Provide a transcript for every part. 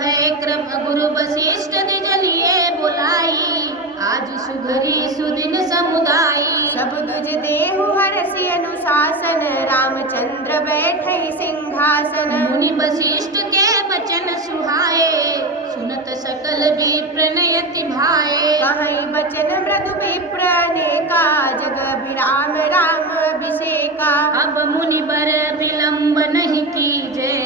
भय कृप गुरु वशिष्ठ निज लिए बुलाई, आज सुघरी सुदिन समुदाई। सब दुज देहु हरसि अनुशासन, रामचंद्र बैठे सिंहासन। मुनि वशिष्ठ के वचन सुहाए, सुनत सकल विप्र नयति भाए। कहीं बचन मृदु विप्र अनेका, जग अभिराम राम अभिषेका। अब मुनि बर विलंब नहीं कीजे,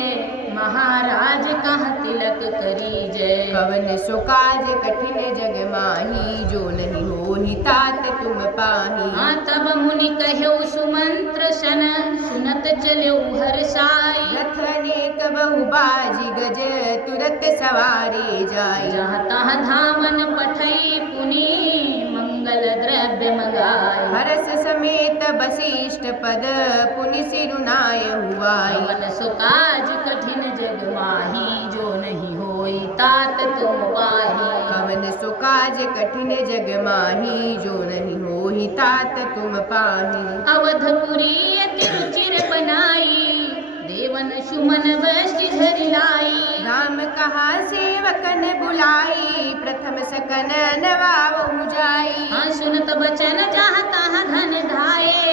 महाराज कहाँ तिलक करीजे। कवन सो काज कठिन जग माही, जो नहीं होहि तात तुम पाही। हाँ तब मुनि कह्यो सुमंत्र सन, सुनत चल्यो हर्षाई। रथ अनेक बहु बाजी गज, तुरत सवारी जाई। जहाँ तहाँ धामन पठई पुनि, मंगल द्रव्य मंगाई। हरस समेत वशिष्ठ पद, पुनि सिरुनाय हुआई। कवन सो काज कठिन जग माही, जो नहीं होई तात तुम पाही। कवन सो काज कठिन जग माही, जो नहीं होहि तात तुम पाही। अवधपुरी अति रुचिर बनाई, देवन सुमन वृष्टि धरि लाई। राम कहा सेवकन बुलाई, प्रथम सकन नवावहु जाई। हाँ सुनत बचन जहाँ तहाँ धन धाये,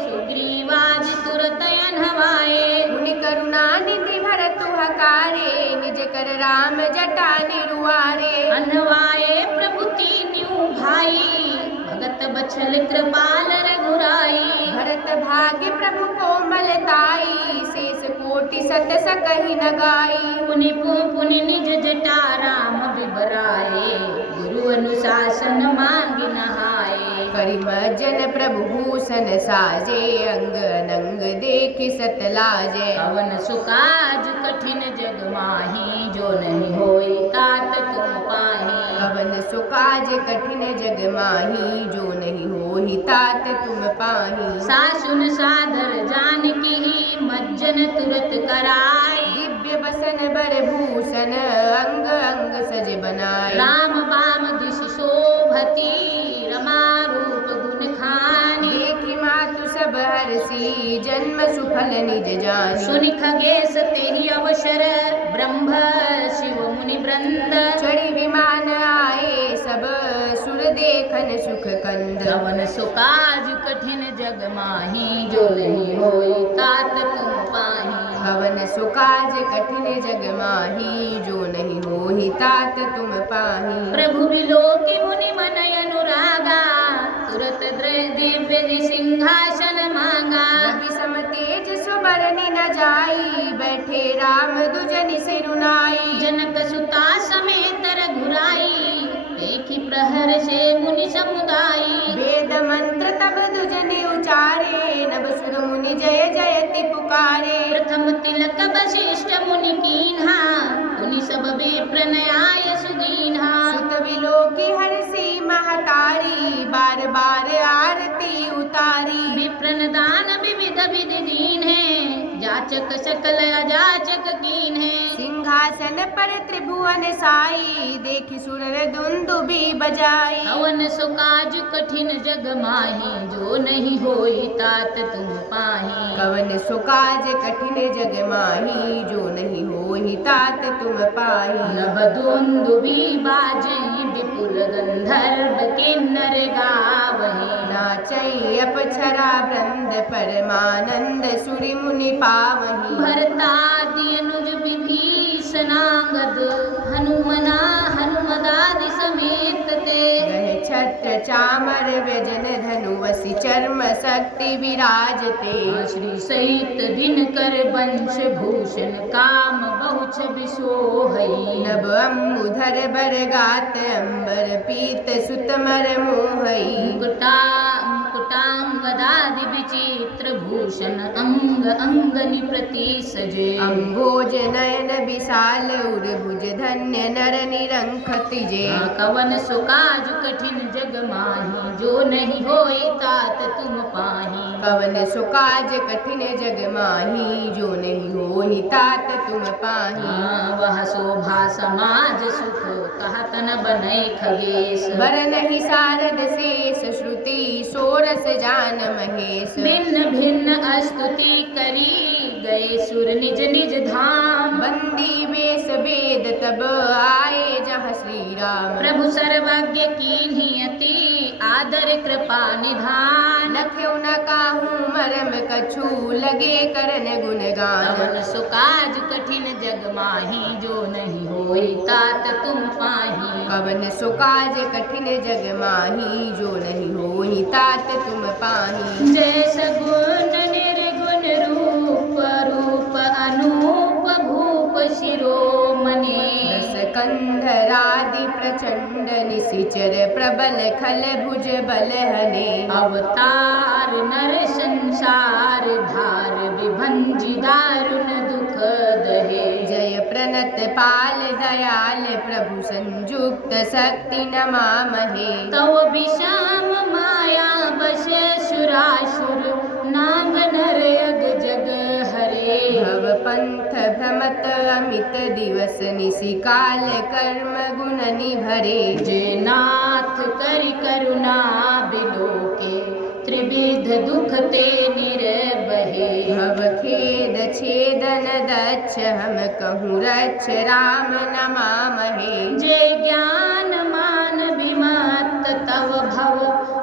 सुग्रीवादि तुरत अनवाए। मुनि करुणा निधि भरतु हकारे, निज कर राम जटा निरुआरे। अनवाए प्रभु कीन्यु भाई, भगत बछल कृपाल रघुराई। भरत भाग्य प्रभु कोमलताई, शेष कोटि सत सकहि न गाई। पुनि पुनि निज जटा राम बिबराए, गुरु अनुशासन मांग नहाए। करिमर्जन प्रभु भूषण साजे, अंग अनंग देखि सत लाजे। कवन सो काज कठिन जग माही, जो नहीं होई तात तुम पाही। कवन सो काज कठिन जग माही, जो नहीं होहि तात तुम पाही। सासुन सादर जानकी, मज्जन तुरत कराई। दिव्य बसन बर भूषण, अंग अंग सज बनाए। राम बाम दिश शोभती, रमा रूप गुण खानी। देखि मातु सब हरसी, जन्म सुफल निज जानी। सुनि खगेश तेहि अवसर, ब्रह्म शिव मुनि वृंद। चढ़ी विमान आए सब, सुर देखन सुख कंद। कवन सो काज कठिन जग माही, जो नहीं होई तात तुम पाही। कवन सो काज कठिन जग माही, जो नहीं होहि तात तुम पाही। प्रभु बिलोकि मुनि मन अनुरागा, तुरत दिव्य सिंहासन मांगा। रवि सम तेज सुबरनि न जाई, बैठे राम दुजनि सिरुनाई। जनक सुता समेत रघुराई, देखि प्रहर से मुनि समुदाई। वेद मंत्र तब दुजनि उचारे, नभ सुर मुनि जय जयति पुकारे। प्रथम तिलक वशिष्ठ मुनि कीन्हा, मुनि सब विप्र नयाय सुदीन्हा। सुत विलोकि हरषि महतारी, बार बार आरती उतारी। विप्रन दान विविध विधि दीन है, जाचक सकल अजाचक कीन है। सिंहासन पर त्रिभुवन साई, देखि सुर दुंदुबी बजाई। कवन सो काज कठिन जग माही, जो नहीं होई तात तुम पाही। कवन सो काज कठिन जग माही, जो नहीं होहि तात तुम पाही। नभ दुंदुबी बाजे, विपुल गंधर्व किन्नर गावही। नाचै अप्सरा वृंद, परमानंद सुरि मुनि पावही। भरतादि अनुज विभीषणांगद, हनुमना हनुमदादि समेत ते। गह छत्र चामर व्यजन धनु, वसि चर्म शक्ति विराजते। श्री सहित दिनकर वंश भूषण, काम बहु छवि सोहई। नभ अम्बुधर बर गात, अंबर पीत सुत मर मोहई। मुकुटांगदादि विचित्र भूषण, अंग अंगनि प्रति सजे। अम्बोज नयन विशाल, उर्भुज धन्य नर निरंख तिजे। कवन सो काज कठिन जग माही, जो नहीं होई तात तुम पाही। कवन सो काज कठिन जग माही, जो नहीं होहि तात तुम पाही। वह शोभा समाज सुख, कहत न बनै खगेश। बर नहीं सारद शेष, श्रुति सोरस जान महेश। भिन्न भिन्न स्तुति करी, गए सुर निज निज धाम। बंदी वेश वेद वेद तब आए जहाँ श्री राम। प्रभु सर्वज्ञ की नियति आदर कृपा निधान। लख्यो न काहू मरम कछु लगे करन गुणगान। कवन सुकाज कठिन जग माही जो नहीं होई तात तुम पाही। कवन सुकाज कठिन जग माही जो नहीं होई तात तुम पाही। जैस गुण निर्गुण रूप रूप अनूप भूप शिरोमणि। स्कंधरादि प्रचंड निशिचर प्रबल खल भुज बल हने। अवतार नर संसार धार विभंजि दारुण दुख दहे। जय प्रणत पाल दयाल प्रभु संयुक्त शक्ति नमामहे। तव विषम माया बस सुरासुर नाग नर यग जग हरे। भव पंथ भ्रमत अमित दिवस निशिकाल कर्म गुण निभरे। जे नाथ करि करुणा बिलोके त्रिविध दुख ते निर्बहे। भव खेद छेदन दक्ष हम कहूँ रक्ष राम नमामहे। जे ज्ञान मान विमत तव भव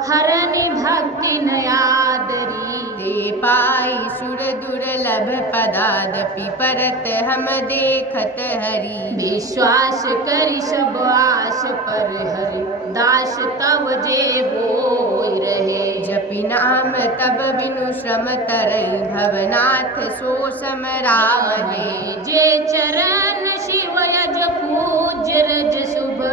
हरनि भक्ति नयादरी। ते पाई सुर दुर्लभ पदादपि परत हम देखत हरि। विश्वास करि सब आस पर हरि दास तव जे होय रहे। जपि नाम तब बिनु श्रम तरई भवनाथ सो सम राम है। जे चरण शिव यज पूज्य रज शुभ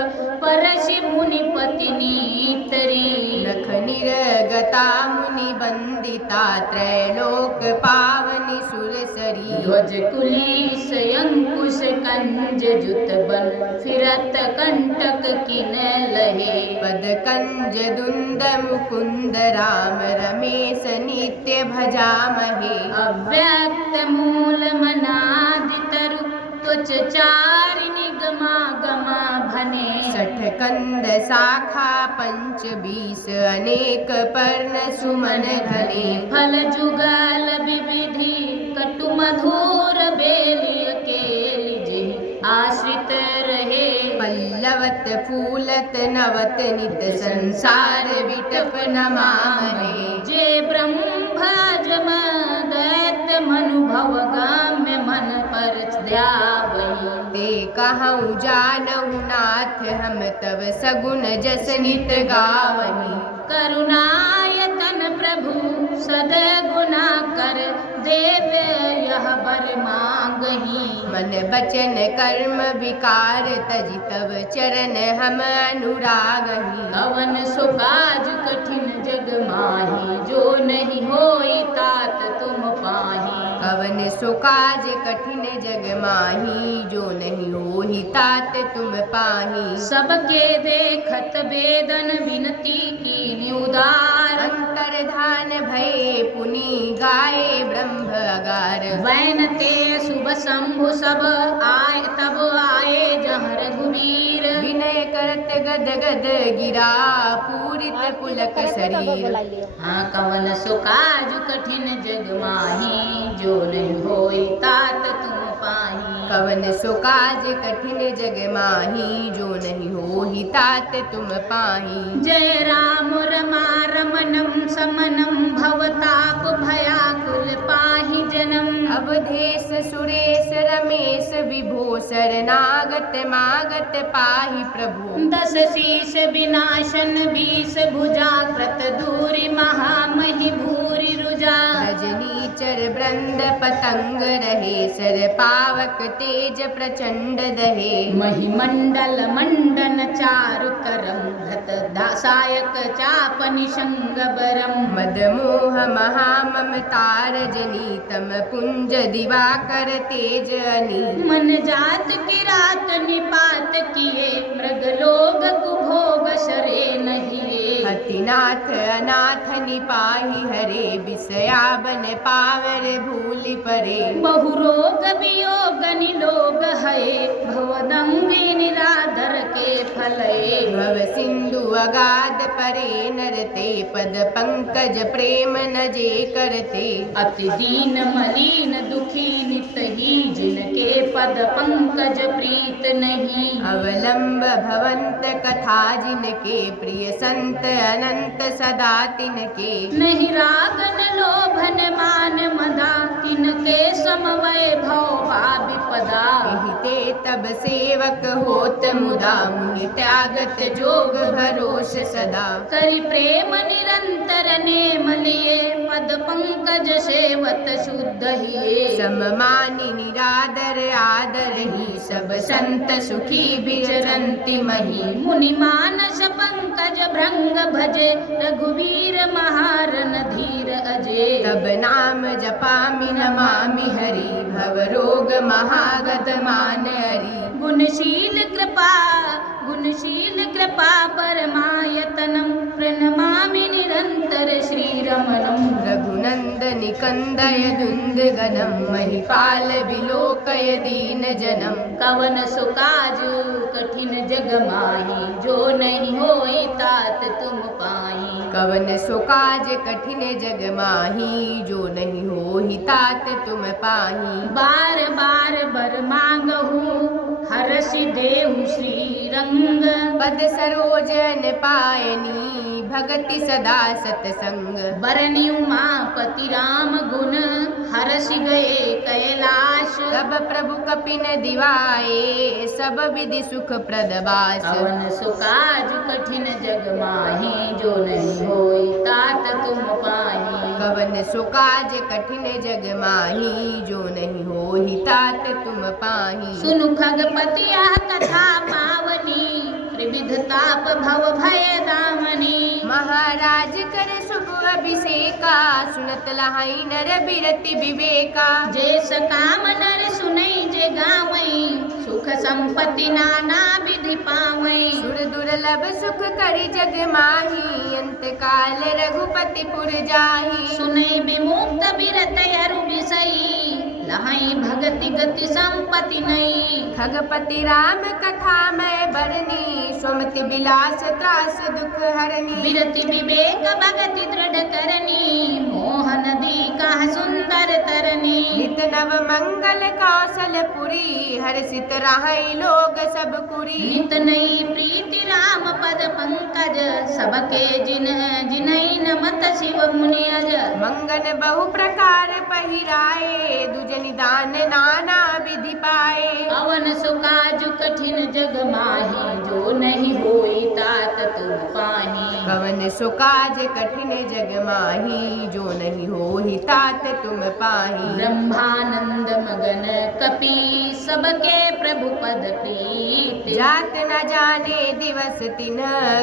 परसि मुनि पतिनी तरी। नख निरगता मुनि बंदिता त्रैलोक पावनि सुरसरी। ध्वज कुलीस अंकुश कंज जुत बन फिरत कंटक किन लहे। पद कंज दुंद मुकुंद राम रमेश नित्य भजामहे। अव्यक्त मूल मनादि तरु तुच्छ चारि निगमा गमा भने। सठ कंद शाखा पंच बीस अनेक पर्ण सुमन घने। फल जुगल विविधि कटु मधुर बेली अकेली जे आश्रित रहे। पल्लवत फूलत नवत नित संसार विटप नमामहे। जे ब्रह्म जम दैत्य मनुभव गाम्य मन पर ध्यावहि। ते कहूँ जानहु नाथ हम तव सगुन जस नित गावहि। करुणायतन प्रभु सदगुना कर देव यह बर मांगहि। मन बचन कर्म विकार तजि तव चरण हम अनुरागहि। कवन सुकाज कठिन जग माही जो नहीं होई तात तुम पाही। कवन सुकाज कठिन जग माही जो नहीं होहि तात तुम पाही। सबके देखत वेदन विनती की उदार। अंतर्धान भये पुनि गाये ब्रह्म अगार। वैन ते शुभ शंभु सब आय तब आए जहाँ रघुवीर। विनय करत गद गद गिरा पूरित पुलक शरीर। हाँ कवन सुकाज कठिन जग माही जो नहीं होई तात तुम पाही। कवन सुकाज कठिन जग माही जो नहीं होहि तात तुम पाही। जय राम रमा रमणम समनम भवताप भयाकुल पाहि जन्म। अवधेश सुरेश रमेश विभो शरणागत मागत पाहि प्रभु। दस शीस विनाशन 20 भुजा कृत दूरी महामहि भूरि रुजा। रजनीचर वृंद पतंग रहे सर पावक तेज प्रचंड दहे। महिमंडल मंडन चारु तरम भृत दासायक चाप निशंग बरम। मद मोह महा ममता रजनी तम पुंज दिवाकर तेज अनी। मन जात की रात निपात किए मृग लोग कुभोग शरे नहीं रे। हतिनाथ अनाथ निपाहि हरे बिसया बन पावर भूलि परे। बहु रोग वियोग निलोग है भवदंगी निराधर के फल। लये। भव सिंधु अगाध परे नरते पद पंकज प्रेम न जे करते। अति दीन मलिन दुखी नित ही जिनके पद पंकज प्रीत नहीं। अवलंब भवंत कथा जिनके प्रिय संत अनंत सदा तिनके। नहीं रागन लोभन मान मदा तिनके समवय भव विपदा। एहिते तब सेवक होत मुदा मुनि त्यागत जोग भरोस सदा। करि प्रेम निरंतर नेम लिए पद पंकज सेवत शुद्ध हिये। सममानि निरादर आदर ही सब संत सुखी विचरन्ति मही। मुनि मानस पंकज भृंग भजे रघुवीर महारन धीर अजय। तब नाम जपामि नमामि हरि भव रोग महागत मान हरि। गुणशील कृपा परमायतनम प्रणमामि निरंतर श्रीरमणम। रघुनंदनि कंदय दुंद गणम महिपाल विलोकय दीन जनम। कवन सुकाज कठिन जग माही जो नहीं होई तात तुम पाई। कवन सो काज कठिन जग माही जो नहीं होहि तात तुम पाही। बार बार बर मांगहु हरषि देहु श्री रंग। पद सरोजन पायनी भगति सदा सतसंग। बरनी उमापति राम गुण हरषि गए कैलाश। तब प्रभु कपिन दिवाए सब विधि सुख प्रदबास। कवन सुकाज कठिन जग माही जो नहीं होई तात तुम पाही। कवन सो काज कठिन जग माही जो नहीं होहि तात तुम पाही। सुनु खगपति यह कथा पावनी त्रिविध ताप भव भय दामनी। महाराज कर शुभ अभिषेका सुनत लहाई नर बिरति विवेका। जे सकाम नर सुनई जे गावई सुख संपत्ति नाना विधि पावई। सुर दुर्लभ सुख करि जग माही अंत काल रघुपति पुर जाही। सुनई विमुक्त बिरत अरु बिसई लहाई भगति गति संपत्ति नई। खगपति राम कथा मैं बरनी सुमति विलास त्रास दुख हरनी। बिरति विवेक भगति दृढ़ करनी मोहन दी कह सुंदर तरनी। नित नव मंगल कौशलपुरी हर्षित रहै लोग सब कुरी। नित नई प्रीति राम पद पंकज सबके जिनई नमत शिव मुनि अज। मंगन बहु प्रकार पहिराए दुज निदान नाना विधि पाए। कवन सुकाज कठिन जग माही जो नहीं होई तात तुम पाही। कवन सो काज कठिन जग माही जो नहीं होहि तात तुम पाही। ब्रह्मानंद मगन कपि सबके प्रभु पद प्रीत। जात न जाने दिवस तिन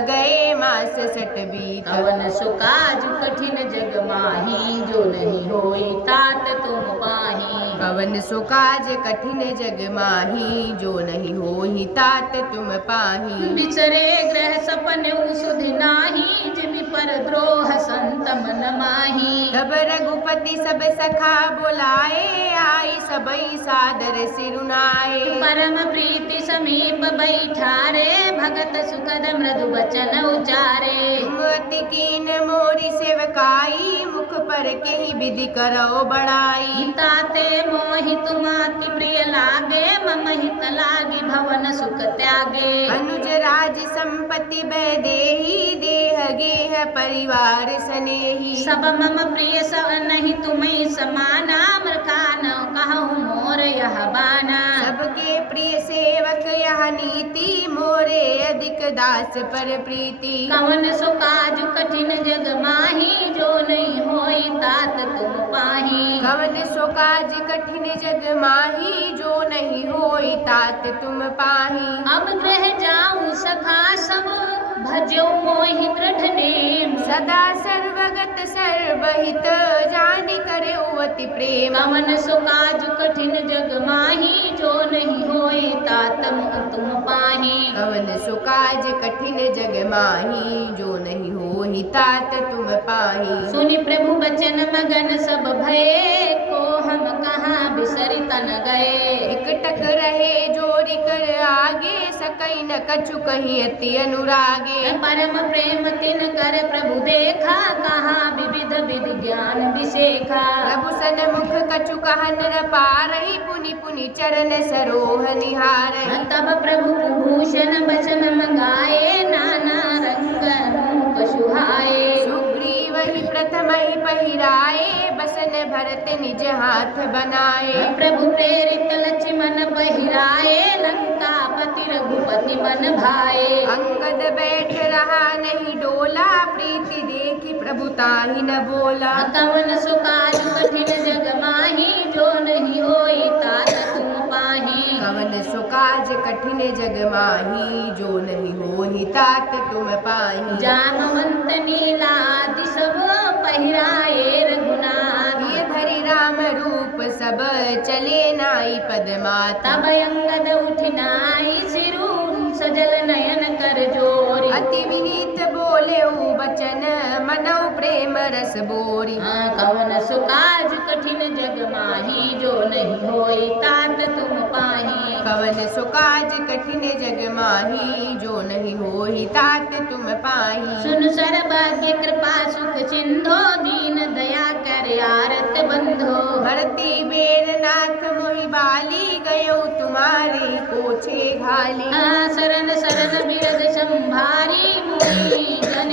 गए मास सट बीत। कवन सुकाज कठिन जग माही जो नहीं होई तात तुम पाही। कवन सो काज कठिन जग माही जो नहीं होहि तात तुम पाही। बिसरे ग्रह सपन सुधि नाही जिमि पर द्रोह संत मन माही। तब रघुपति सब सखा बुलाए आई सबई सादर सिरुनाए। परम प्रीति समीप बैठारे भगत सुखद मृदु वचन उचारे। तुम अति कीन मोरी सेवकाई मुख पर के ही विधि करो बड़ाई। ताते मोहि तुमाति प्रिय लागे मम हित लागी भवन सुख त्यागे। अनुज राज संपत्ति बैदेही देह गेह परिवार सनेही। सब मम प्रिय सब नहीं तुम्हें समाना मृखान कहूँ मोर यह बाना। सबके प्रिय सेवक यह नीति मोरे अधिक दास पर प्रीति। कवन सो काज कठिन जग माही जो नहीं होई तात तुम पाही। कवन सो काज कठिन जग माही जो नहीं होई तात तुम पाही। अब गृह जाऊं सखा सब भजो मोहि दृढ़ नेम। सदा सर्वगत सर्वहित जानि करे अति प्रेम। कवन सो काज कठिन जग माही जो नहीं होई तात तुम पाही। कवन सो काज कठिन जग माही जो नहीं होहि तात तुम पाही। सुनि प्रभु बचन मगन सब भये को हम कहाँ बिसरि तन गए। एकटक रहे जोरी कर आगे कहीं न कछु कहीं अति अनुरागे। परम प्रेम तिन कर प्रभु देखा, कहा विविध विधि ज्ञान विशेखा। प्रभु सन्मुख कछु कहन न पारहि, पुनि पुनि चरण सरोह निहारहि। तब प्रभु भूषण बचन मंगाए, नाना रंग रूप सुहाए। सुग्रीव ही प्रथम ही पहिराए, बसन भरत निज हाथ बनाए। प्रभु प्रेरित लक्ष्मण पहिराए, लंकापति रघुपति मन भाए। अंगद बैठ रहा नहीं डोला, प्रीति देखी प्रभु ताहि न बोला। कवन सुकाज कठिन जग माही, जो नहीं होई तात तुम पाही। कवन सुकाज कठिन जग माही, जो नहीं होहि तात तुम पाहि। जामवंत नीलादि सब पहिराए रघुनाथ। ये धरि राम रूप सब चले नाई पदमाता। तब अंगद उठ नाई सिरु, सजल नयन कर जोरी। अति विनीत बोले बचन, मनौ प्रेम रस बोरी। कवन सुकाज कठिन जग माही, जो नहीं होई तात तुम पाही। कवन सुकाज कठिन जग माही, जो नहीं होहि तात तुम पाहि। सुन सर्वज्ञ कृपा सुख सिंधो, दीन दया कर आरत बंधो। भरती बेर नाथ मोहि बाली, गयो तुम्हारे कोछे घाली। शरण शरण बिरद संभारी, मुनि जन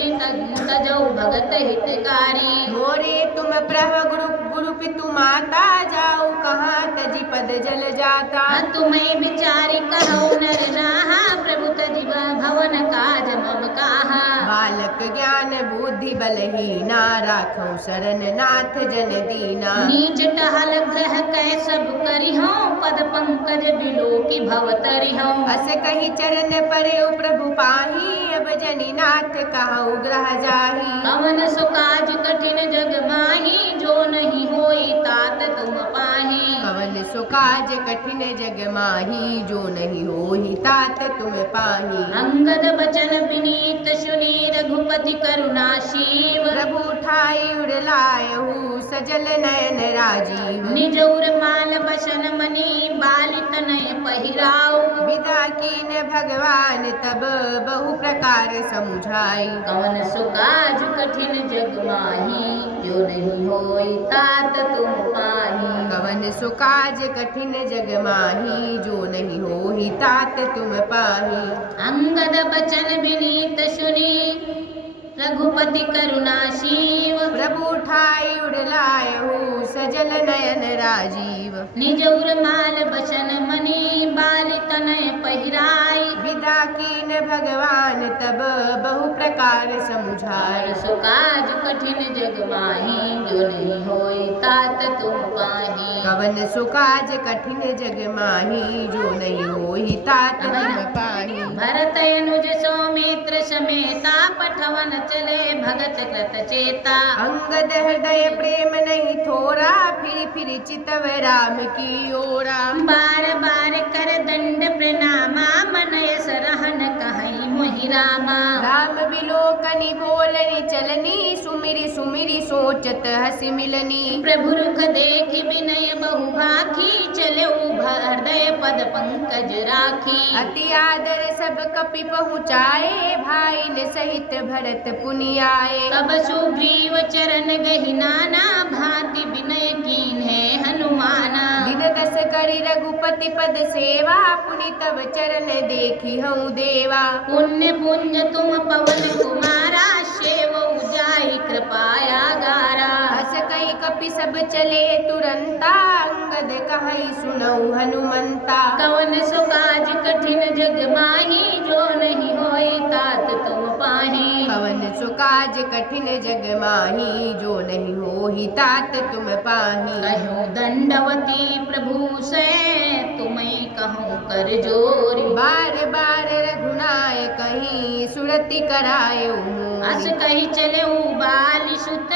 तजौ भगत हितकारी। मोरे तुम प्रभ गुरु गुरु पितु माता, जाऊ कहाँ तजी पद जल जाता। तुम्हें विचारी कहो नर नाहा, प्रभु तजी भवन काज मम काहा। बालक ज्ञान बुद्धि बलहीना, राखो शरण नाथ जन दीना। नीच टहल ग्रह कै सब करिहो, पद पंकज बिलो की भवतरिहो। अस कही चरण परे प्रभु पाही, अब जनी नाथ कहु ग्रह जाही। कवन सुकाज कठिन जग माही, जो नहीं होई तात तुम पाही। कवन सुकाज कठिन जग माही, जो नहीं होहि तात तुम पाही। अंगद बचन विनीत सुनी, रघुपति करुणाशीव। प्रभु उठाई उड़लायहु, सजल नयन राजीव। निज उर्माल बसन मनी, बाली तनय पहिराऊ। विदा कीन भगवान तब, बहु प्रकार समुझाई। कवन सुकाज कठिन जग माही, जो नहीं होई तात तुम पाही। कवन सुकाज कठिन जग माही, जो नहीं होहि तात तुम पाही। अंगद बचन विनीत सुनी, रघुपति करुणाशीव। प्रभु उठाई उड़लायहु, सजल नयन राजीव। निज उर्माल बसन मनी, बाली तनय पहिराई। विदा कीन भगवान तब, बहु प्रकार समुझाई। सुकाज कठिन जग माही, जो नहीं होई तात तुम पाही। कवन सुकाज कठिन जग माही, जो नहीं होहि तात तुम पाही। भरत अनुज सौमित्र समेता, पठवन चले भगत कृत चेता। अंगद हृदय प्रेम नहीं थोरा, फिर फिर चितव राम की ओरा। बार बार कर दंड प्रणामा, मनय सरहन कहई मोहि रामा। राम बिलोकनि बोलनि चलनी, सुमिरि सुमिरि सोचत हसि मिलनी। प्रभु रुख देख विनय बहु भाखी, चले हृदय पद पंकज राखी। अति आदर सब कपि पहुँचाए, भाई ने सहित भरत पुनि आए। तब सुग्रीव चरण गहि नाना, भांति विनय कीन्हे हनुमाना। दिन दस करि रघुपति पद सेवा, पुनि तब चरण देखी हूँ देवा। पुण्य पुंज तुम पवन कुमारा, सेवऊ जाहि कृपाया गारा। हस कहि कपि सब चले तुरंता, अंगद कहि सुनऊ हनुमंता। कवन सुकाज कठिन जग माही, जो नहीं होई तात तुम पाही। कवन सुकाज कठिन जग माही, जो नहीं होहि तात तुम पाही। कहो दंडवती प्रभु से, तुम्हें कहूँ कर जोरी। बार बार रघुनाय कहीं, सुरति करायो अस कही चले बाली सुत,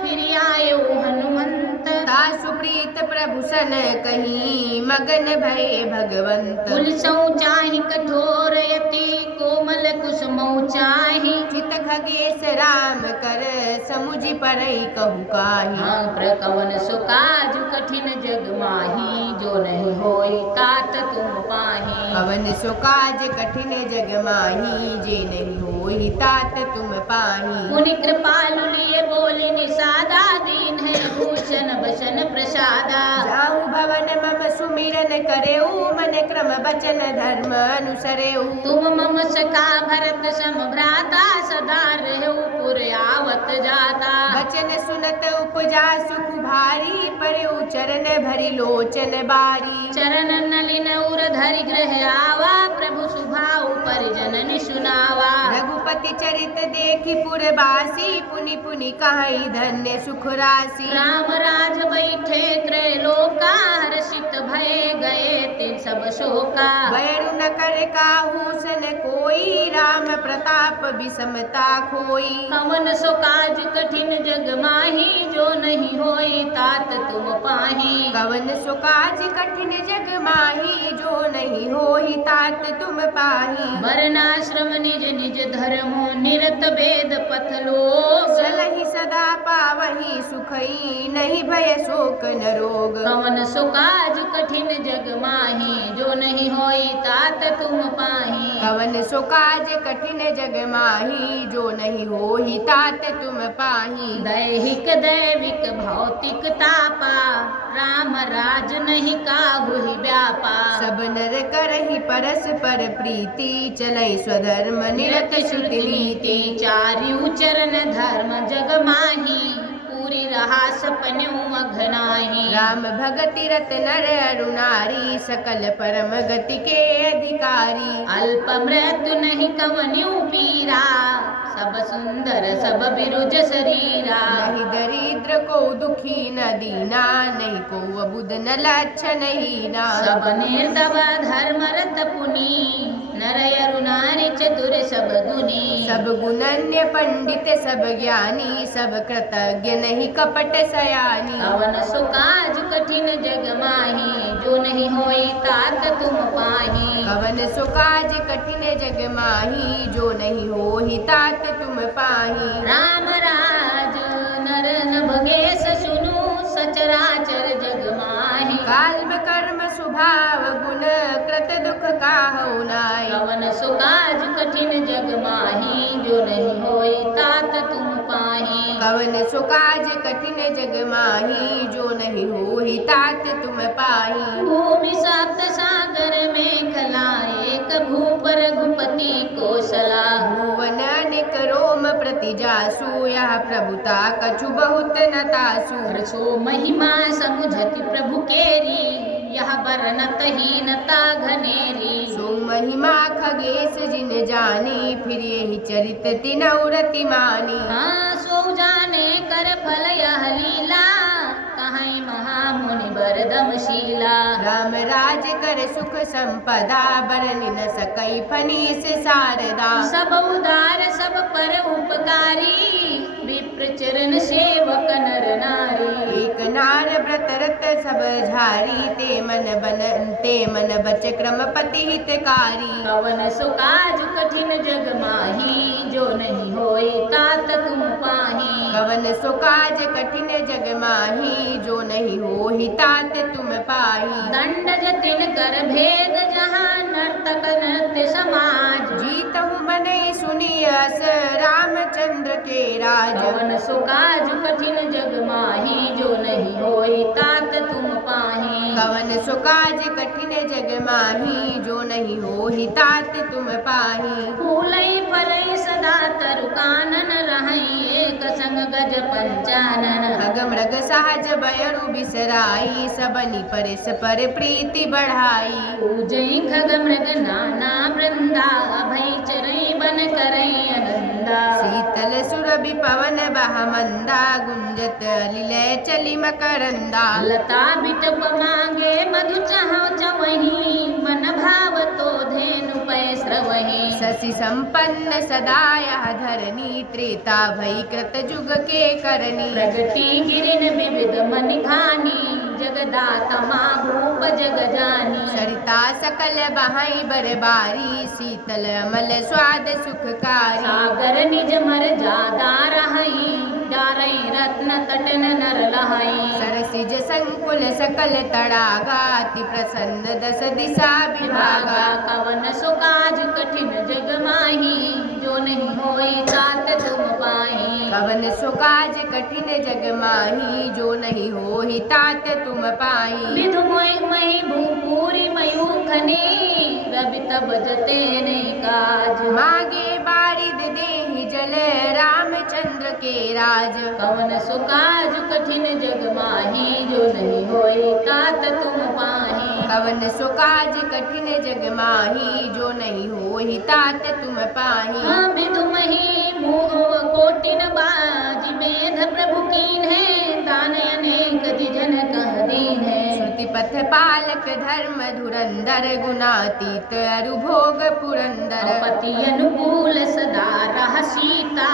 फिर आयो हनुमंत। तासु प्रीत प्रभु सन कहीं, मगन भये भगवंत। कुलसौ चाहि कठोर यति, कोमल कुसुमौ चाहि। चित खगेश राम कर, समुझि परई कहु काही। प्रकवन सुकाज कठिन जग माही, जो जो नहीं होई तात तुम पाही। कवन सो काज कठिन जग माही, जे नहीं होई तात तुम पाही। मुनि कृपालु लिए बोली निषादा, दीन है भूषण बसन प्रसादा। जाऊं भवन मम सुमिरन करेऊ, मन क्रम बचन धर्म अनुसरेऊ। तुम मम सखा भरत सम भ्राता, सदा रहु पुर आवत जाता। वचन सुनत उपजा सुख भारी, परेऊ चरण भरी लोचन बारी। चरण नलिन उर धरि गृह आवा, प्रभु सुभाऊ परिजन सुनावा। रघुपति चरित देखि पुरबासी, पुनि पुनि कहाई धन्य सुख राशि। राम राज बैठे त्रैलोका, हर्षित भय गए तिन सब शोका। बैरु न कर काहू सन कोई, राम प्रताप विषमता खोई। कवन सो काज कठिन जग माही, जो नहीं होई तात तुम पाही। कवन सो काज कठिन जग माही, जो नहीं होई तात तुम पाही। वर्णाश्रम निज निज धर्मो, निरत वेद पथ लोग। सलहि सदा पावहि सुखई, नहीं भय शोक न रोग। कवन सो काज कठिन जग माही, जो नहीं होई तात तुम पाही। कवन सो काज कठिन जग माही, जो नहीं होई तात तुम पाही। दैहिक दैविक भौतिक तापा, राम राज नहीं काहु ही व्यापा। सब नर करहि परस्पर प्रीति, चलै स्वधर्म निरत श्रुति नीति। चारिउ चरण धर्म जग माही, पूरी रहा सपन्यु अघनाही। राम भगति रत नर अरु नारी, सकल परम गति के अधिकारी। अल्प मृत्यु नहीं कवन्यु पीरा, सब सुंदर सब बिरुज शरीरा। नहीं दरिद्र को दुखी न दीना, नहीं को अबुध न लक्षण हीना। सब निर्दव धर्म रत पुनि, नर अरु नारी चतुर सब गुनी। सब गुणन्य पंडित सब ज्ञानी, सब कृतज्ञ नहीं कपट सयानी। कवन सो काज कठिन जग माही, जो नहीं होई तात तुम पाही। कवन सो काज कठिन जग माही, जो नहीं होई तात तुम पाही। राम राज नर न भगेश सुनु, सचराचर जग माही। काल्म कर्म स्वभाव गुण, कृत दुख काहु नाई। कवन सो काज कठिन जग माही, जो नहीं होई तात तुम पाही। कवन सो काज कठिन जग माही, जो नहीं होई तात तुम पाही। भूमि सप्त सागर में खलाए, एक भूप रघुपति कोसला। भुवन अनेक रोम प्रति जासु, यह प्रभुता कछु बहुत न तासु। हर्षो महिमा समुझति प्रभु केरी, यह बरनत हीनता घनेरी। सो महिमा खगेश जिन जानी, फिर यही चरित तिनौ रति मानी। हाँ सो जाने कर फल यह लीला, कहीं महामुनि बरदमशीला। राम राज कर सुख संपदा, बरनि न सकई फनीस शारदा। सब उदार सब पर उपकारी, विप्र चरण सेवक नर नारी। एक नार व्रत रत सब झारी, ते मन बच क्रम पति हितकारी। कवन सो काज कठिन जग माही, जो नहीं होई तात तुम पाही। कवन सो काज कठिन जग माही, जो नहीं होई तात तुम पाही। दंड जतिन कर भेद जहाँ, नर्तक नृत्य समाज। जीतहु बनै सुनि अस, रामचंद्र के राज। कवन सो काज कठिन जग माही, जो नहीं होई तात तुम पाही। कवन सो काज कठिन जग माही, जो नहीं होई तात तुम पाही। फूलई फलई सदा तरु कानन, रहई एक संग गज पंचानन। खग मृग सहज बयरु बिसराई, सबनि परिस पर प्रीति बढ़ाई। पूजई खग मृग नाना वृंदा, भई चरई बन करई आनंदा। शीतल सुरभि पवन बह मंदा, गुंजत लिलय चली मकरंदा। लता बिटप मांगे मधु चाहौ चवही, मन भाव तो धेनु पै स्रवही। शशि संपन्न सदा यह धरनी, त्रेता भई कृत जुग के करनी। प्रगति गिरिन विविध मन खानी, जगदाता माँ भूप जग जानी। सरिता सकल बहाई बरबारी, शीतल अमल स्वाद सुखकारी। सागर निज मर जादा रहई, डारई रत्न तटन नर लहाई सरसिज संकुल सकल तड़ागाति प्रसन्न दस दिशा विभागा कवन सो काज कठिन जग माही जो नहीं होई तात तुम पाही कवन सो काज कठिन जग माही जो नहीं होहि तात तुम पाई विधु मोहि मही भूपूरी मयूखनी रवि तब जते नहीं काज मागे बारिद देहि जल रामचंद्र के राज कवन सो काज कठिन जग माही जो नहीं होई तात तुम पाही कवन सो काज कठिन जग माही जो नहीं होहि तात तुम पाही विधु मही मुह कोटिन बाज मेध प्रभु कीन है दान अनेक दिजन कह दीन है श्रुति पथ पालक धर्म धुरंधर गुणातीत अरु भोग पुरंदर पति अनुकूल सदा रह सीता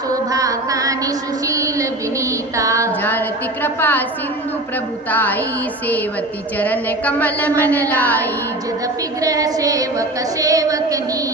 शोभा कानि सुशील विनीता जानती कृपा सिंधु प्रभुताई सेवती चरण कमल मन लाई यद्यपि ग्रह सेवक सेवकनी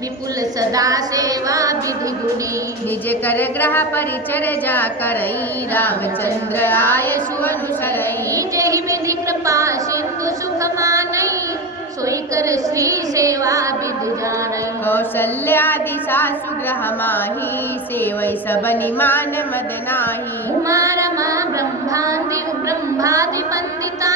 विपुल सदा सेवा विधि गुणी निज कर ग्रह परिचर जा करई रामचंद्र आय सुअनुसरई जहि विधि कृपा सिंधु सुख मानई सोई कर श्री सेवा विधि जानई कौशल्यादि सासु ग्रह माही सेवई सब निमान मद नाही उमारमा ब्रह्मादि पंडिता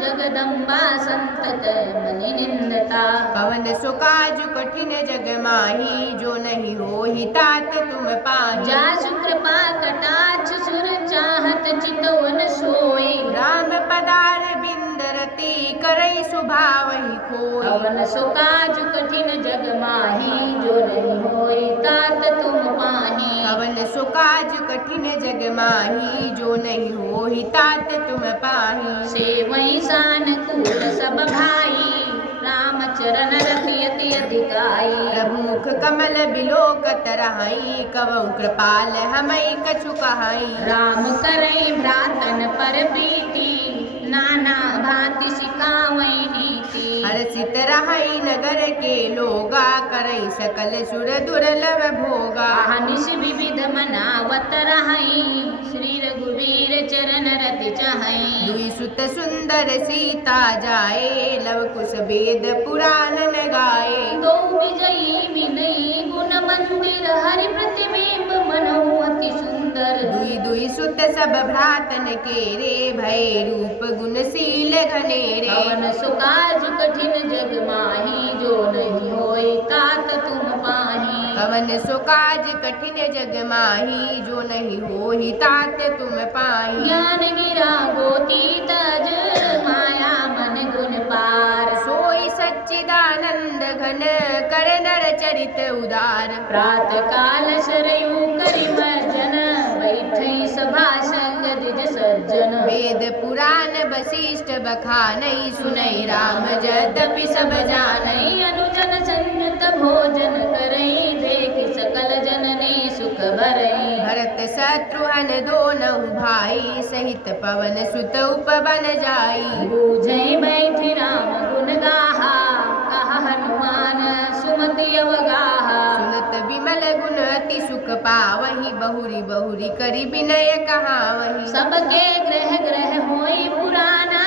जगदम्बा संतत मनि निंदता पवन सो काज कठिन जग माही जो नहीं होहि तात तुम पाही जासु कृपा कटाक्ष सुर चाहत चितवन सोई राम पदार बिंदरती करई सुभावहि खोई पवन सो काज कठिन जग माही जो नहीं होई तात तुम पाही पवन सो काज कठिन जग माही जो नहीं होहि तात तुम पाही सेवई सानुकूल सब भाई राम चरण रति अधिकाई प्रभु मुख कमल बिलोकत रहई कवौ कृपाल हमई कछु कहई राम करई भ्रातन पर प्रीति नाना भांति सिखावई नीति हर्षित रहई नगर के लोगा करई सकल सुर दुर्लभ भोगा निश विविध मनावत रहई श्री रघुवीर चरण रति चहई दुई सुत सुंदर सीता जाए लव कुश वेद पुराण न गाए दो विजयी विनयी गुण मंदिर हरि प्रतिबिंब मनहु अति सुंदर दुई दुई सुत सब भ्रातन के रे भय रूप गुणशील घनेरे पवन सो काज कठिन जग माही जो नहीं होई तात तुम पाही कवन सो काज कठिन जग माही जो नहीं होहि तात तुम पाही ज्ञान गिरा गोती तज माया मन गुण पार सोई सच्चिदानंद घन कर नर चरित उदार प्रात काल सरयू करि मर्जन बैठई सभा संग द्विज सज्जन वेद पुराण वशिष्ठ बखानई सुनई राम यद्यपि सब जानई अनुजन संयुत भोजन करई देख सकल जननी सुख भरई भरत शत्रुघ्न दोनहु भाई सहित पवन सुत उपवन जाई बूझई बैठि राम गुण गाहा कहा हनुमान सुमति अवगाहा सुनत विमल गुण अति सुख पावहि बहुरी बहुरी करि विनय कहावहि सबके ग्रह ग्रह होई पुराना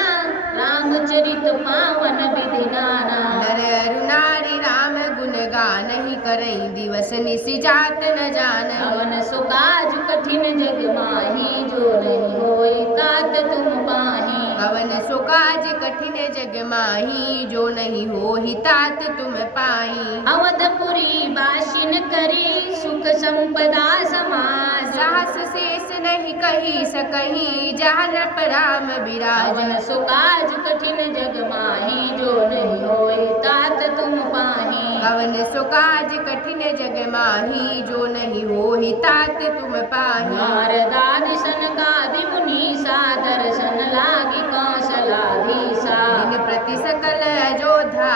रामचरित पावन विधि नाना नर अरु नारी राम गुण गानहि करई दिवस निशि जात न जानहि पवन सो काज कठिन जग माही जो नहीं होई तात तुम पाही पवन सो काज कठिन जग माही जो नहीं होहि तात तुम पाई अवधपुरी बाशिन करी सुख संपदा समाज साहस शेष नहीं कही सकही जहाँ नृप राम विराज पवन सो काज कठिन जग माही जो नहीं होई तात तुम पाही पवन सो काज कठिन जग माही जो नहीं होहि तात तुम पाही नारदादि सनकादि मुनीसा दर्शन लागी कौशलाधीसा दिन प्रति सकल अयोध्या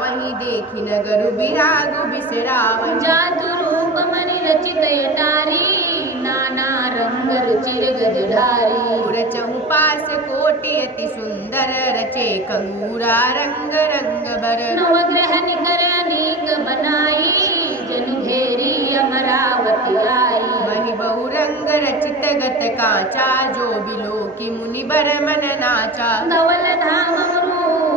वहीं देखी नगर विराग बिसरावहि जातु रूप मणि रचित अटारी नाना रंग रुचिर गजधारी रचहु पास कोटि अति सुंदर रचे कंगूरा रंग रंग बर नवग्रह निकर अनेक बनाई जनु घेरी अमरावती आई वही बहु रंग कर मन नाचा। धवल धाम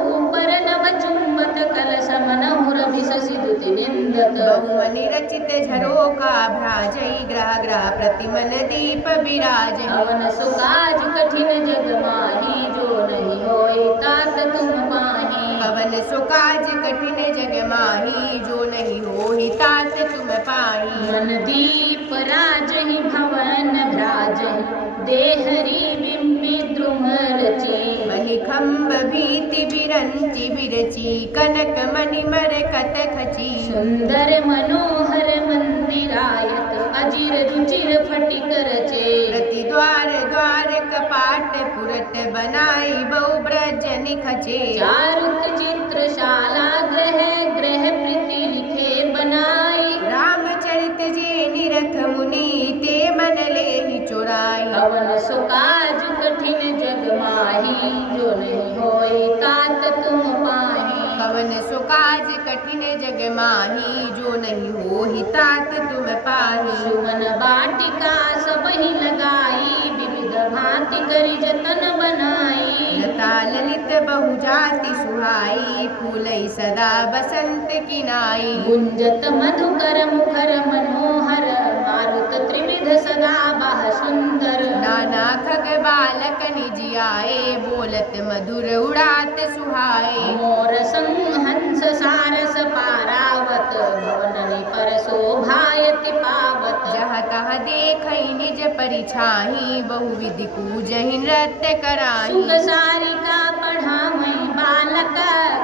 ऊपर नभ चुंबत कलश मनहुर विशसि दुति निंदत। बहुमनि रचित झरोका भ्राजई ग्रह ग्रह प्रतिमन दीप विराज। अवन सुकाज कठिन जग माही जो नहीं होई तात तुम पाही। पवन सुकाज कठिन जग माही जो नहीं होहि तात तुम पाही। मन दीप राजहि भवन भ्राजहि देहरी बिंबि द्रुम रची। मणिखंब भीति बिरंचि बिरची कनक मणि मरकत खची। सुंदर मनोहर मंदिरायत अजिर रुचिर फटिक रचे। प्रति द्वार द्वार कपाट पुरत बनाई बहु ब्रज निखचे। चारुक चित्रशाला ग्रह ग्रह प्रीति लिखे बनाई। रामचरित जे निरथ मुनि ते मन लेहि चुराई। अवन सुकाज कठिन जग माही जो नहीं होई तात तुम पाही। पवन सुकाज कठिन जग माही जो नहीं होहि तात तुम पाही। सुमन बाटिका सबहि लगाई विविध भांति करि जतन बनाई। लता ललित बहु जाति सुहाई फूलई सदा बसंत किनाई। गुंजत मधुकर मुखर मनोहर मारुत त्रिविध सदा बाह सुंदर। नाना खग बालक निज आए बोलत मधुर उड़ात सुहाए। मोर संग हंस सारस पारावत भवन पर शोभायति पावत। जहाँ तहाँ देखई निज परिछाही बहुविधि पूजहि नृत्य कराही। सुख सारिका पढ़ावै बालक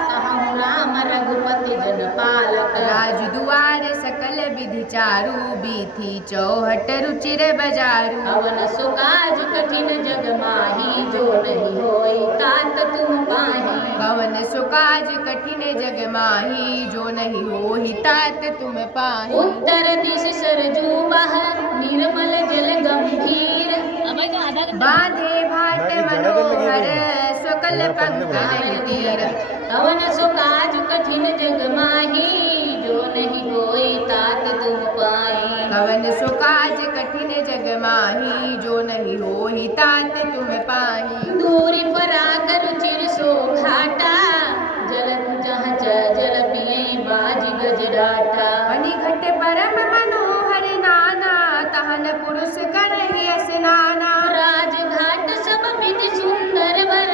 कहूँ राम रघुपति जन पालक। राज दुआर सकल विधि चारु बीथी चौहट रुचिर बजारू। अवन सुकाज कठिन जग माही जो नहीं होई तात तुम पाही। पवन सुकाज कठिन जग माही जो नहीं होहि तात तुम पाही। उत्तर दिश सरजू बह निर्मल जल गंभीर। बांधे भाट मनोहर सकल पंकज तीर। अवन सुकाज कठिन जग माही जो नहीं होई तात तुम पाही। पवन सुकाज कठिन जग माही जो नहीं होहि तात तुम पाही। दूरी पराग रुचिर सो घाटा जल जहाँ जल पिए बाज गजराटा। मणिघट परम मनोहर नाना तहन पुरुष करहि स्नाना। राजघाट सब विधि सुंदर बर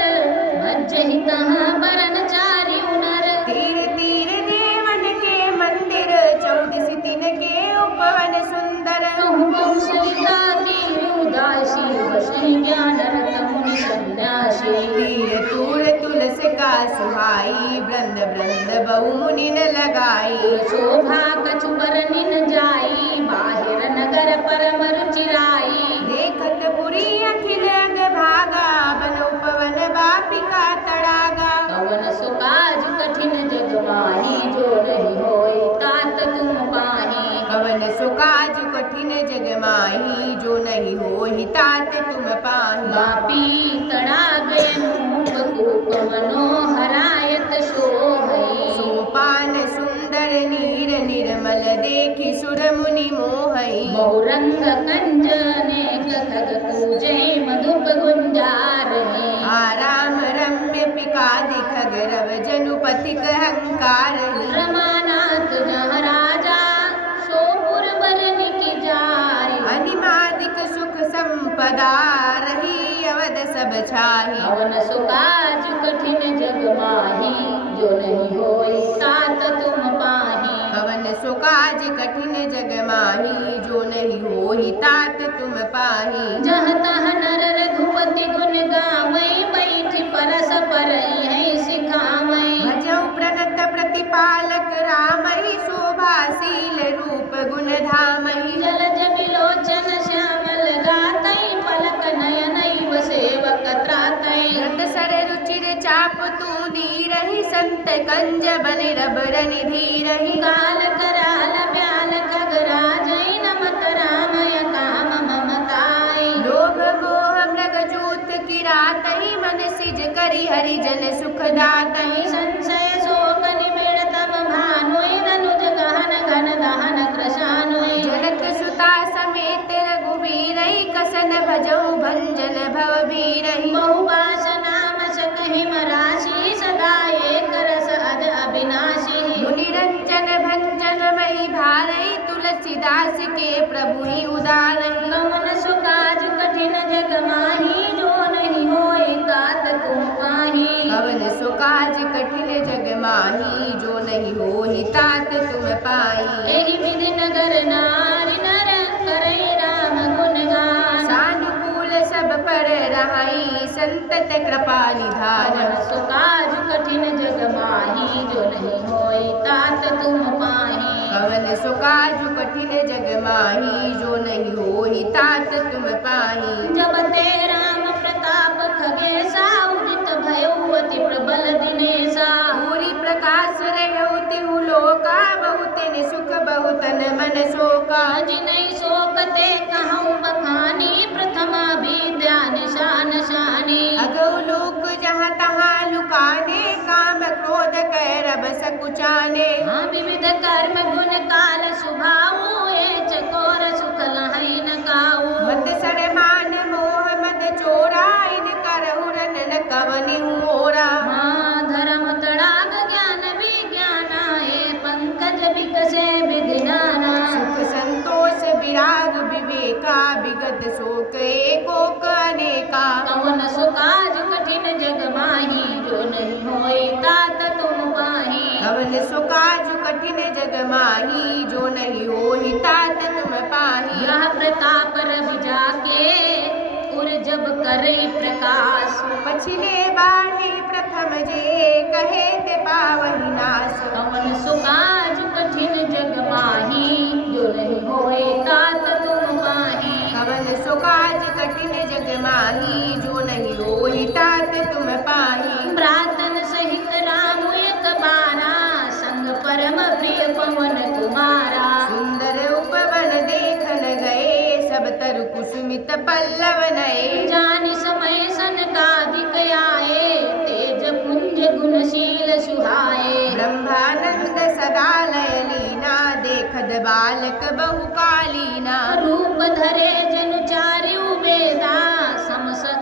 भजहि तहाँ बरन चारि उनर। तीर तीर देवन के मंदिर चौदिस दिन के उपवन सुंदर। कहूँ बहु सरिता तीर उदासी बसहि ज्ञान रत मुनि सन्यासी। तीर तूर तुलसी का सुहाई वृंद वृंद बहु मुनि न लगाई। शोभा कछु बरनिन जाई बाहिर नगर परम रुचिराई। देखत पुरी अखिल अग भागा बन उपवन बापिका तड़ागा। पवन सुकाज कठिन जग माही जो नहीं होई तात तुम पाही। पवन सुकाज कठिन जग माही जो नहीं होहि तात तुम पाही। बापी तड़ाग कूप मनोहरायत शोभई। सोपान सुंदर नीर निर्मल देखि सुर मुनि मोहई। बहुरंग कंज अनेक खग पूजै मधुप गुंजार है। आराम रम्य पिकादि खग रव जनु पथिक हंकार। रमानाथ जहाँ राजा सोपुर बरन की जाय। अनिमादिक सुख संपदा रही अवध सब छाही। अवन सुकाज कठिन जग माही जो नहीं होई तात तुम पाही। पवन सुकाज कठिन जग माही जो नहीं होहि तात तुम पाही। जहाँ तहाँ नर रघुपति गुण गावै बैठ परस परई है सिखावै। भजौ प्रणत प्रतिपालक रामहि शोभाशील रूप गुण धामहि। जलज बिलोचन श्यामल गातै पलक नयनैव सेवक त्रातै। रत सर रुचिर चाप तू दीरहि संत कंज बनि रबर निधि रही। काल कराल ब्याल खगराजै नमत रामय काम ममताय। लोभ मोह मृग जूत किरातहि मन सिज करि हरिजन सुख दातहि। संशय शोक निबिड़ तब भानुय धनुज गहन घन दहन कृशानुय। जनक सुता समेत रघुबीरहि कसन भजौ भंजन भव भीरहि। बहु दास के प्रभु ही उदाहरण। कवन सो काज कठिन जग माही, जो नहीं होई तात तुम पाही। कवन सो काज कठिन जग माही, जो नहीं होई तात तुम पाई। एहि विधि नगर नारी नर करई राम गुण गान। सानुकूल सब पर रहाई, संतत कृपा निधान। कवन सो काज कठिन जग माही, जो नहीं होई तात तुम पाही। कवन सो काज कठिन जग माही, जो नहीं होई तात तुम पाही। जब ते राम प्रताप खगेसा, उदित भयो अति प्रबल दिनेसा। पूरी प्रकाश रहो तिहु लोका, बहुतन सुख बहुतन मन शोका। जिनहि शोकते कहूँ बखानी, प्रथमा विद्या निशान शानी। अगौ लोक जहाँ तहाँ लुकाने, काम क्रोध कैरब सकुचाने। विविध कर्म गुण काल सुभाऊ, ए चकोर सुख लहै न काऊ। मत सरमान मोह मद चोरा, इन करहु रन न कवनि मोरा। धर्म तड़ाग ज्ञान विज्ञाना, ए पंकज बिकसे विधि नाना। सुख संतोष विराग विवेका, विगत शोक एकोक अनेका। कवन सो काज कठिन जग माही, जो नहीं होई तात तुम पाही। कवन सो काज कठिन जग माही, जो नहीं होई तात तुम पाही। यह प्रताप रवि जाके, उर जब करे प्रकाश। पछिले बाढ़ी प्रथम जे, कहे ते पावहि नाश। कवन सो काज कठिन जग माही, जो नहीं होए तात तुम पाही। कवन सो काज कठिन जग माही, जो नहीं होई तात तुम पाही। भ्रातन सहित राम एक बारा, संग परम प्रिय पवन कुमारा। सुंदर उपवन देखन गए, सब तरु कुसुमित पल्लव नए। जानि समय सनकादिक आए, तेज पुंज गुणशील सुहाए। ब्रह्मानंद सदा लय लीना, देखद बालक बहुकालीना। रूप धरे जनु चारु वेदा,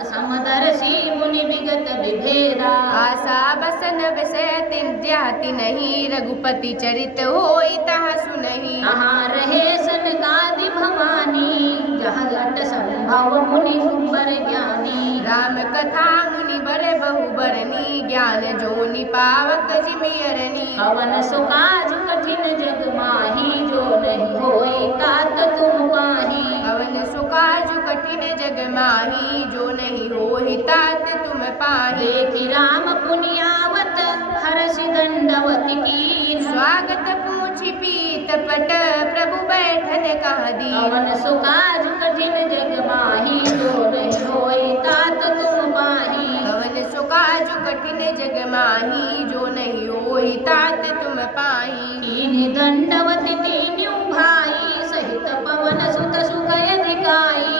समदर्शी मुनि विगत विभेदा। आशा बसन विषय तिन्ह नहीं, रघुपति चरित होई तहाँ सुनहि। तहाँ रहे सनकादि भवानी, जहाँ लट संभव मुनि बर ज्ञानी। राम कथा मुनि बर बहु बरनी, ज्ञान जोनि पावक जिमियरनी। कवन सो काज कठिन जग माही, जो नहीं होई तात तुम पाही। कवन सो काज कठिन जग माही, जो नहीं होई तात तुम पाही। देखि राम पुनियावत, हरषि दंडवत कीन। स्वागत पूछि पीत पट, प्रभु बैठन कह दीन। कवन सो काज कठिन जग माही, जो नहीं होई तात तुम पाही। कवन सो काज कठिन जग माही, जो नहीं होई तात तुम पाही। कीन्हि दंडवत तीन्यु भाई, सहित पवन सुत सुख अधिकाई।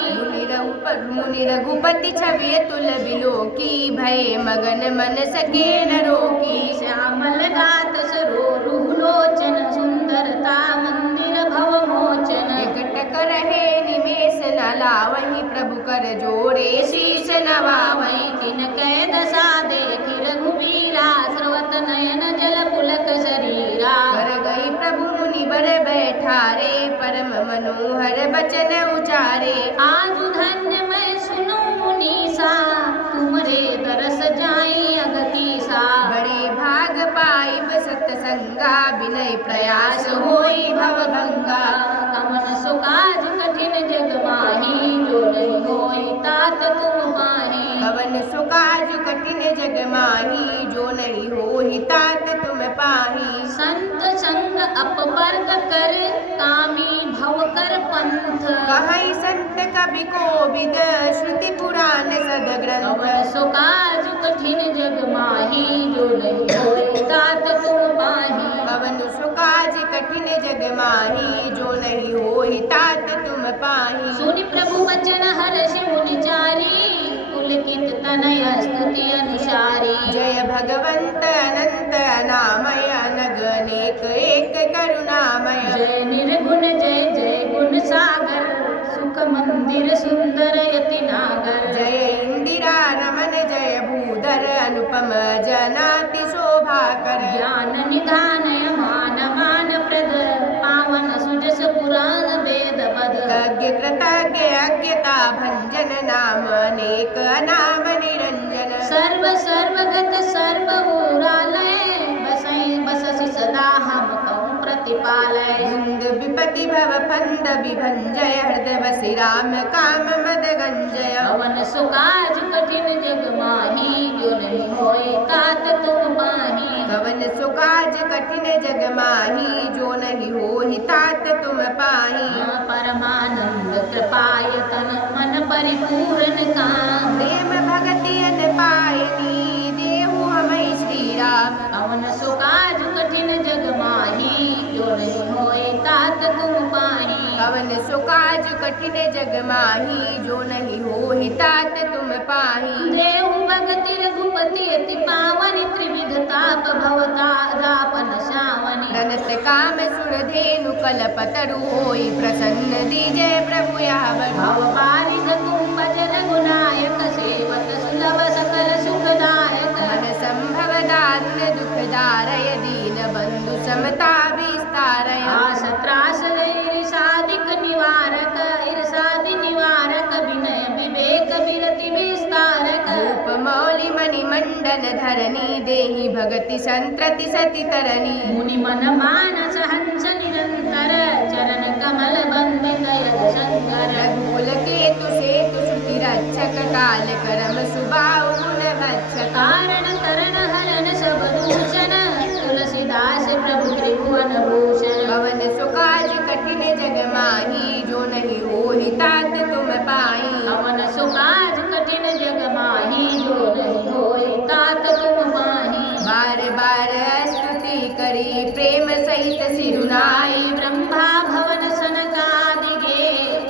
मुनि रघुपति छवि तुल बिलोकी, भय मगन मन सके न रोकी। श्यामल गात सरोरु लोचन, सुंदरता मंदिर भव मोचन। एकटक रहे निमेष न लावहि, प्रभु कर जोरे शीस नवावहि। तिन कै दशा देखि रघुबीरा, स्रवत नयन जल पुलक शरीरा। कर गई प्रभु मुनि बर बैठारे, परम मनोहर बचन उचारे। आजु धन्य मैं सुनु मुनीसा, तुमरे दरस जाई अगतीसा। बड़े भाग पाई सत्संगा, विनय प्रयास होई भव गंगा। कवन सो काज कठिन जग माही, जो नहीं होई तात तुम पाही। कवन सो काज कठिन जग माही, जो नहीं होई तात तुम पाही। संत संग अपवर्ग कर, कामी भव कर पंथ। कहै संत कवि कोविद, श्रुति पुराण सद ग्रंथ। कवन सो काज कठिन जग माही, जो नहीं होई तात तुम पाही। कवन सो काज कठिन जग माही, जो नहीं होई तात तुम पाही। सुनि प्रभु वचन हर्षि मुनि चारी, पुलकित तनय स्तुति अनुसारी। जय भगवंत अनंत अनामय, अनगनेक एक करुणामय। जय निर्गुण जय जय गुण सागर, सुख मंदिर सुंदर यति नागर। जय इंदिरा रमन जय भूधर, अनुपम जनाति शोभाकर। ज्ञान निधान मान मान प्रद, पावन सुजस पुराण पालय धुंद विपति भव फंद विभंजय हृदय बसि राम काम मद गंजय पवन सुकाज कठिन जग माही जो नहीं होए तात तुम पाही कवन सुकाज कठिन जग माही जो नहीं होहि तात तुम पाही परमानंद कृपायतन मन परिपूर्ण काम प्रेम भगति अन पायनी देहु हमै श्री राम पवन सुकाज कठिन जग माही जो नहीं होए तात तुम पाही कवन सुकाज कठिन जग माही जो नहीं होहि तात तुम पाही देहु भगति रघुपति अति पावन त्रिविध ताप भवता दापन सावनी रनत काम सुर धेनु कलपतरु होई प्रसन्न दीजय प्रभु यावर भव बारिज कुंभज रघुनायक सेवक सुलभ सकल सुखदायक मन संभव दारुण दुख दारय दीन बंधु समता विस्तारय आस त्रास ईर्षादिक निवारक ईर्षादि निवारक विनय विवेक विरति विस्तारक रूप मौलि मणि मंडन धरणी देहि भगति संतति सति तरणी मुनि मन मानस हंस निरंतर चरण कमल बंदित यद शंकर रघुकुल केतु सेतु श्रुति रक्षक काल करम सुबाहु गुण भक्षक कारण करण हरण सब दूषण तुलसीदास प्रभु त्रिभुवन भूषण पवन सुकाज कठिन जग माही जो नहीं होहि तात तुम पाई पवन सुकाज कठिन जग माही जो नहीं होए तात तुम पाही बार बार स्तुति करी प्रेम सहित सिरुनाई ब्रह्मा भवन सनकादिगे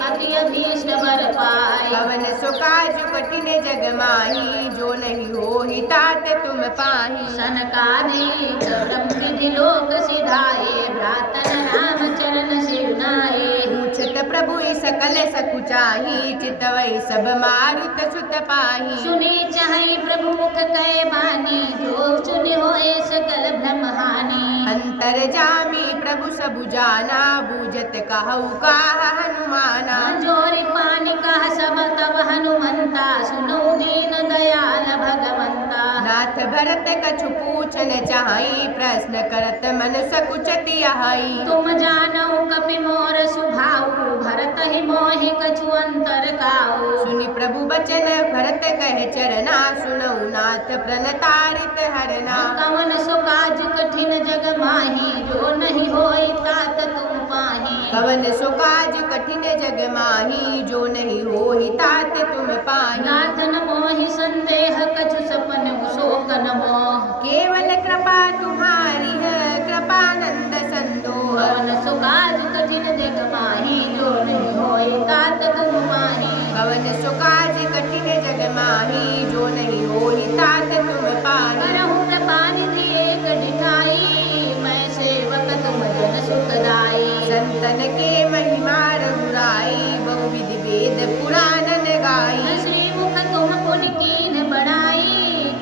अति अभीष्ट वर पाए पवन सुकाज कठिन जग माही जो नहीं होहि तात तुम पाही सनकादिक ब्रह्म विधि लोक सिधाए भ्रातन राम चरण सिरनाए पूछत प्रभु सकल सकुचाही चितवई सब मारुत सुत पाही सुनी चाहे प्रभु मुख कै बानी जो सुनि होए सकल भ्रम हानि अंतर जामी प्रभु सबु जाना बूझत कहु काह हनुमाना जोरि पानी कह सब तब हनुमंता सुनो दीन दयाल भगवंता नाथ भरत कछु पूछन चाहि प्रश्न करत मन सकुचति आई तुम जानो कपि मोर सुभाऊ भरत ही मोहि कछु अंतर काऊ सुनि प्रभु बचन भरत कहे चरना सुनऊ नाथ प्रणतारित हरना कवन सुकाज कठिन जग माही जो नहीं होई तात तुम पाही कवन सुकाज कठिन जग माही जो नहीं होहि तात तुम पाही नाथ न मोहि संदेह कछु सपन शोक न मोह केवल कृपा तुम्हारी है कृपानंद संदोह कवन सुकाज कठिन जग माही जो नहीं होई तात तुम पाही कवन सुकाज कठिन जग माही जो नहीं होहि तात तुम पाही करहु कृपानिधि एक दिखाई मैं सेवक तुम जन सुखदाई संतन के महिमा रघुराई बहु विधि वेद पुराण गाई श्री मुख तुम पुनि कीन बढ़ाई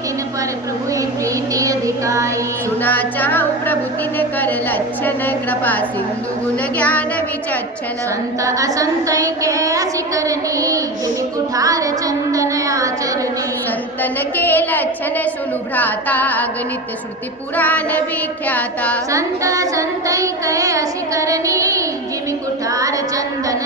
तिन पर प्रभु प्रीति अधिकाई सुना चाहु प्रभु तिन कर लक्षण कृपा सिंधु गुण ज्ञान विचक्षण संत असंत के असी करनी दिल कुठार चंदन आचरणी संतन के लक्षण सुनु भ्राता अगणित श्रुति पुराण विख्याता संत संत के असी करनी जिमि कुठार चंदन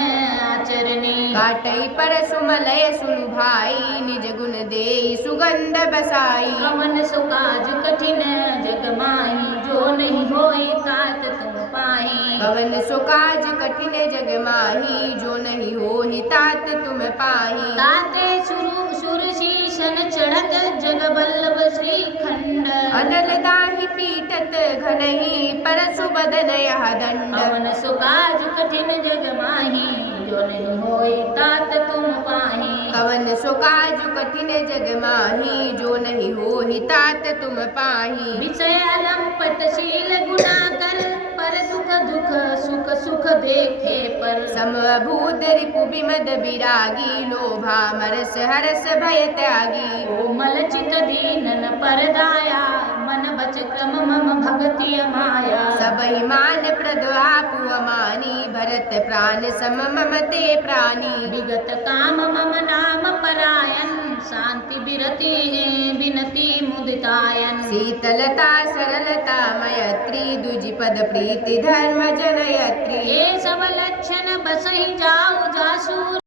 आचरणी काटई पर सुमलय सुनु भाई निज गुण देई सुगंध बसाई कवन सुकाज कठिन जग माही जो नहीं होई तात तुम पाही कवन सुकाज कठिन जग माही जो नहीं होहि तात तुम पाही ताते सुर शीशन चढ़त जग बल्लभ श्री खंड अनल दाहि पीटत घनहि पर सुबदन यह दंड कवन सुकाज कठिन जग माही जो नहीं होई तात तुम पाही कवन सुकाज कठिन जग माही जो नहीं होहि तात तुम पाही विषय अलंपटशील गुना कर पर दुख दुख सुख सुख देखे पर समभूत रिपु विमद विरागी लोभा मरस हरस भय त्यागी कोमल चित दीनन परदाया मन बच क्रम मम भगति माया सबहि मान प्रद आपु अमानी भरत प्राण सम मम ते प्राणी विगत काम मम नाम परायण शांति बिरती है बिनती मुदितायन शीतलता सरलता मयत्री दुज पद प्रीति धर्म जनयत्री ये सब लक्षण बसहि जाऊ जासु